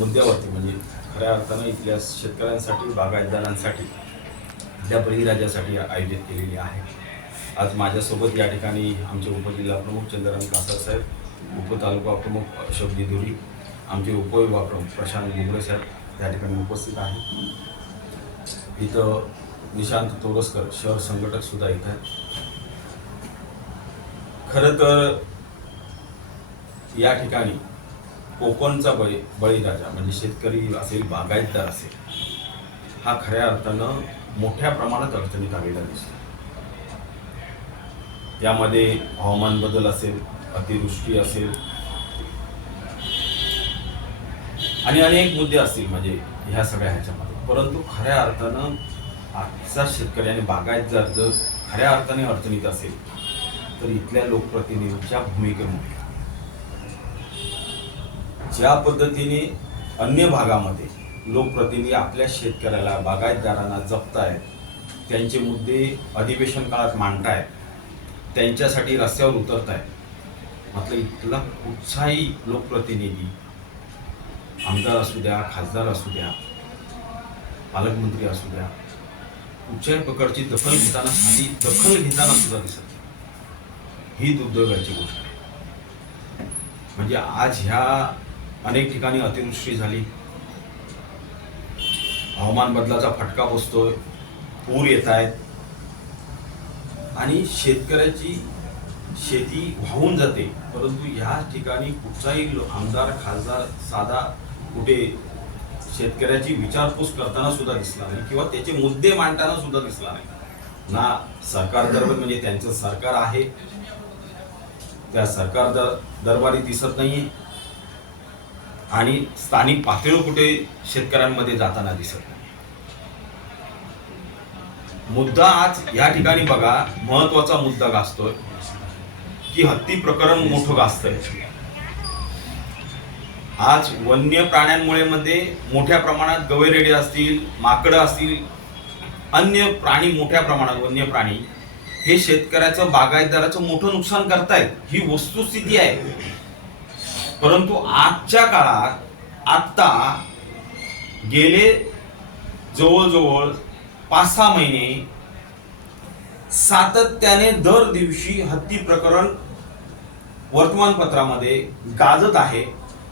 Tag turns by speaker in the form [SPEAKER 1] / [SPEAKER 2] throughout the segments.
[SPEAKER 1] मुद्द्यावरती म्हणजे खऱ्या अर्थानं इथल्या शेतकऱ्यांसाठी बागायतदारांसाठी इथल्या बळीराजासाठी आयोजित केलेली आहे. आज माझ्यासोबत या ठिकाणी आमचे उपजिल्हा प्रमुख चंद्रराम साहेब उपतालुका प्रमुख अशोक दिधुरी आमचे उपविभागप्रमुख प्रशांत गुगरे साहेब या ठिकाणी उपस्थित आहेत. इथं निशांत तोरसकर शहर संघटक सुद्धा इथं आहेत. खरं तर या ठिकाणी कोकणचा बळी बळीराजा म्हणजे शेतकरी असेल बागायतदार असेल हा खऱ्या अर्थानं मोठ्या प्रमाणात अडचणीत आलेला दिसतो यामध्ये हवामान बदल असेल अतिवृष्टी असेल आणि अनेक मुद्दे असतील म्हणजे ह्या सगळ्या ह्याच्यामध्ये. परंतु खऱ्या अर्थानं आजचा शेतकरी आणि जर जर खऱ्या अर्थाने अडचणीत असेल तर इथल्या लोकप्रतिनिधींच्या भूमिकेमुळे ज्या पद्धतीने अन्य भागामध्ये लोकप्रतिनिधी आपल्या शेतकऱ्याला बागायतदारांना जपतायत त्यांचे मुद्दे अधिवेशन काळात मांडतायत त्यांच्यासाठी रस्त्यावर उतरतायत. मात्र इथला कुठचाही लोकप्रतिनिधी आमदार असू द्या खासदार असू द्या पालकमंत्री असू द्या कुठच्याही प्रकारची दखल घेताना साधी दखल घेताना सुद्धा दिसत ही दुर्दैवाची गोष्ट आहे. म्हणजे आज ह्या अनेक ठिकाणी अतिवृष्टी झाली. हवामान बदलाचा फटका बसतोय पूर येत आहेत आणि शेतकऱ्याची शेती वाहून जाते. परंतु ह्या ठिकाणी कुठचाही आमदार खासदार साधा कुठे शेतकऱ्याची विचारपूस करताना सुद्धा दिसला नाही किंवा त्याचे मुद्दे मांडताना सुद्धा दिसला नाही. ना सरकार दरबार म्हणजे त्यांचं सरकार आहे. त्या सरकार दर दरबारी दिसत नाहीये. आणि स्थानिक पातळीवर कुठे शेतकऱ्यांमध्ये जाताना दिसत नाही. मुद्दा आज या ठिकाणी बघा महत्त्वाचा मुद्दा गाजतोय की हत्ती प्रकरण मोठं गाजतंय. आज वन्य प्राण्यांमुळे मध्ये मोठ्या प्रमाणात गवेरेडे असतील माकडं असतील अन्य प्राणी मोठ्या प्रमाणात वन्य प्राणी हे शेतकऱ्याचं बागायतदाराचं मोठं नुकसान करतायत. ही वस्तुस्थिती आहे. परंतु आजच्या काळात आत्ता गेले जवळजवळ पाच सहा महिने सातत्याने दर दिवशी हत्ती प्रकरण वर्तमानपत्रामध्ये गाजत आहे.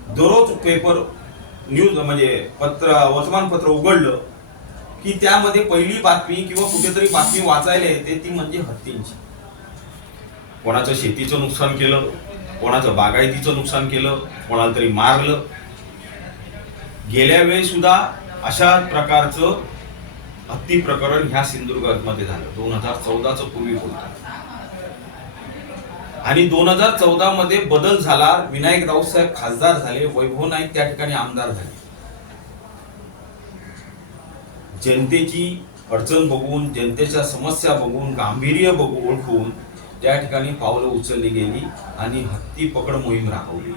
[SPEAKER 1] दररोज पेपर न्यूज म्हणजे पत्र वर्तमानपत्र उघडलं की त्यामध्ये पहिली बातमी किंवा कुठेतरी बातमी वाचायला येते ती म्हणजे हत्तींची. कोणाचं शेतीचं नुकसान केलं कोणाचं बागायतीचं नुकसान केलं कोणाला तरी मारलं. गेल्या वेळी सुद्धा अशा प्रकारचं हत्ती प्रकरण ह्या सिंधुदुर्गामध्ये झालं. दोन हजार चौदाचं पूर्वी बोलतो आणि दोन हजार चौदा मध्ये बदल झाला. विनायक राऊत साहेब खासदार झाले. वैभव नाईक त्या ठिकाणी आमदार झाले. जनतेची अडचण बघून जनतेच्या समस्या बघून गांभीर्य बघून ओळखून त्या ठिकाणी पावलं उचलली गेली आणि हत्ती पकड मोहीम राबवली.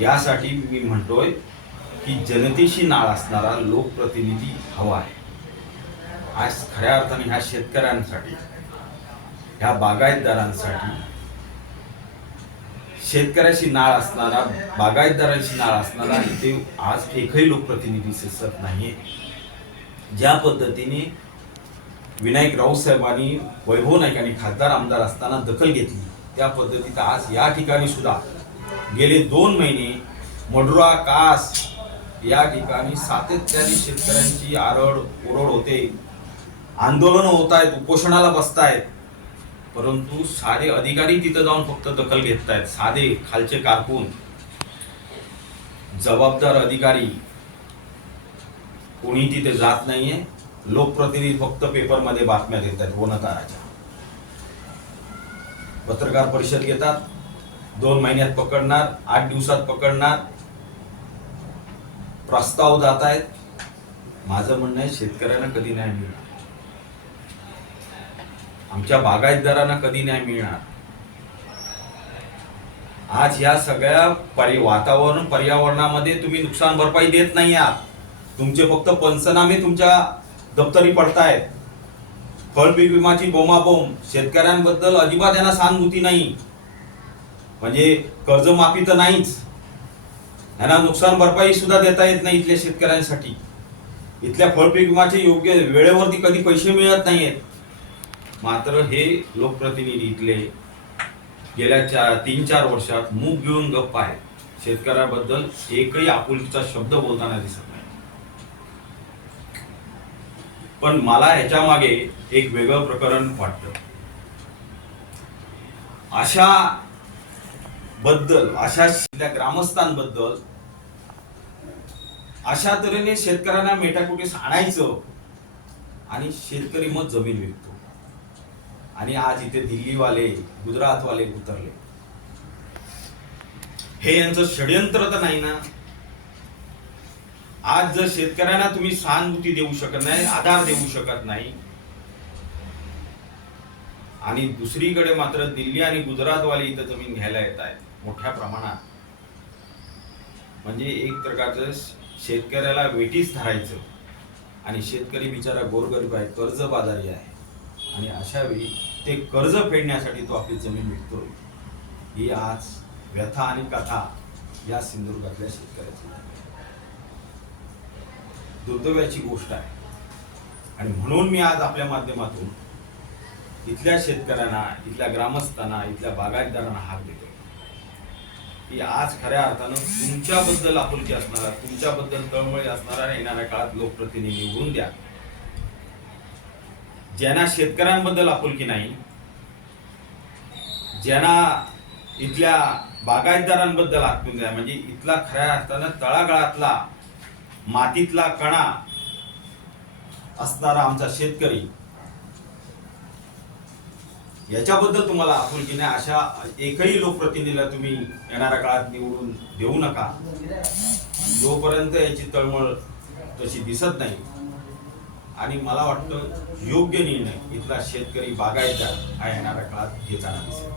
[SPEAKER 1] यासाठी मी म्हणतोय की जनतेशी नाळ असणारा लोकप्रतिनिधी हवा आहे. आज खऱ्या अर्थाने ह्या शेतकऱ्यांसाठी ह्या बागायतदारांसाठी शेतकऱ्याशी नाळ असणारा बागायतदारांशी नाळ असणारा इथे आज एकही लोकप्रतिनिधी दिसत नाहीये. ज्या पद्धतीने विनायक राऊत साहेबांनी वैभव नाईक आणि खासदार आमदार असताना दखल घेतली त्या पद्धतीत आज या ठिकाणी सुद्धा गेले दोन महिने मडुरा कास या ठिकाणी सातत्याने शेतकऱ्यांची आरड ओरड होते. आंदोलन होत आहेत उपोषणाला बसतायत. परंतु साधे अधिकारी तिथं जाऊन फक्त दखल घेत आहेत साधे खालचे कारकून. जबाबदार अधिकारी कोणी तिथे जात नाहीये. लोकप्रतिनिधी फक्त पेपरमध्ये बातम्या देत आहेत वनताराच्या. पत्रकार परिषद घेतात. दोन महिन्यात पकडणार आठ दिवसात पकडणार. प्रस्ताव जात आहेत. माझं म्हणणं आहे शेतकऱ्यांना कधी नाही मिळणार? आमच्या बागायतदारांना कधी नाही मिळणार? आज या सगळ्या परि वातावरण पर्यावरणामध्ये तुम्ही नुकसान भरपाई देत नाही आहात. तुमचे फक्त पंचनामे तुमच्या दप्तरी पडतायत. फळपीक विमाची बोमाबोम शेतकऱ्यांबद्दल अजिबात यांना सहानुभूती नाही. म्हणजे कर्जमाफी तर नाहीच. यांना नुकसान भरपाई सुद्धा देता येत नाही इथल्या शेतकऱ्यांसाठी. इथल्या फळपीक विमाचे योग्य वेळेवरती कधी पैसे मिळत नाहीयेत. मात्र हे लोकप्रतिनिधी इथले गेल्या चार तीन चार वर्षात मूग घेऊन गप्प आहे शेतकऱ्याबद्दल एकही आपुलकीचा शब्द बोलताना दिसत नाही. पण मला ह्याच्या मागे एक वेगळं प्रकरण वाटतं. अशा बद्दल अशा ग्रामस्थांबद्दल अशा तऱ्हेने शेतकऱ्यांना मेटाकुटीस आणायचं आणि शेतकरी मग जमीन विकतो. आणि आज इथे दिल्लीवाले गुजरातवाले उतरले. हे यांचं षडयंत्र तर नाही ना? आज जर शेतकऱ्यांना तुम्ही सहानुभूती देऊ शकत नाही आधार देऊ शकत नाही आणि दुसरीकडे मात्र दिल्ली आणि गुजरातवाले इथं जमीन घ्यायला येत आहेत मोठ्या प्रमाणात. म्हणजे एक प्रकारचं शेतकऱ्याला वेटीच धरायचं. आणि शेतकरी बिचारा गोरगरीब आहे कर्जबाजारी आहे. आणि अशा वेळी ते कर्ज फेडण्यासाठी तो आपली जमीन विकतो ही आज व्यथा आणि कथा या सिंधुदुर्गातल्या शेतकऱ्याची दुर्दैवाची गोष्ट आहे. आणि म्हणून मी आज आपल्या माध्यमातून इथल्या शेतकऱ्यांना इथल्या ग्रामस्थांना इथल्या बागायतदारांना हाक देतो की आज खऱ्या अर्थानं तुमच्याबद्दल आपुलकी असणारा तुमच्याबद्दल तळमळी असणारा येणाऱ्या काळात लोकप्रतिनिधी निवडून द्या. ज्यांना शेतकऱ्यांबद्दल आपुलकी नाही ज्यांना इथल्या बागायतदारांबद्दल आखून द्या म्हणजे इथला खऱ्या अर्थानं तळागाळातला मातीतला कणा असणारा आमचा शेतकरी याच्याबद्दल तुम्हाला आपुलकी नाही. अशा एकही लोकप्रतिनिधीला तुम्ही येणाऱ्या काळात निवडून देऊ नका. जोपर्यंत याची तळमळ तशी दिसत नाही आणि मला वाटतं योग्य निर्णय इथला शेतकरी बागायतदार हा येणाऱ्या काळात घेताना दिसेल.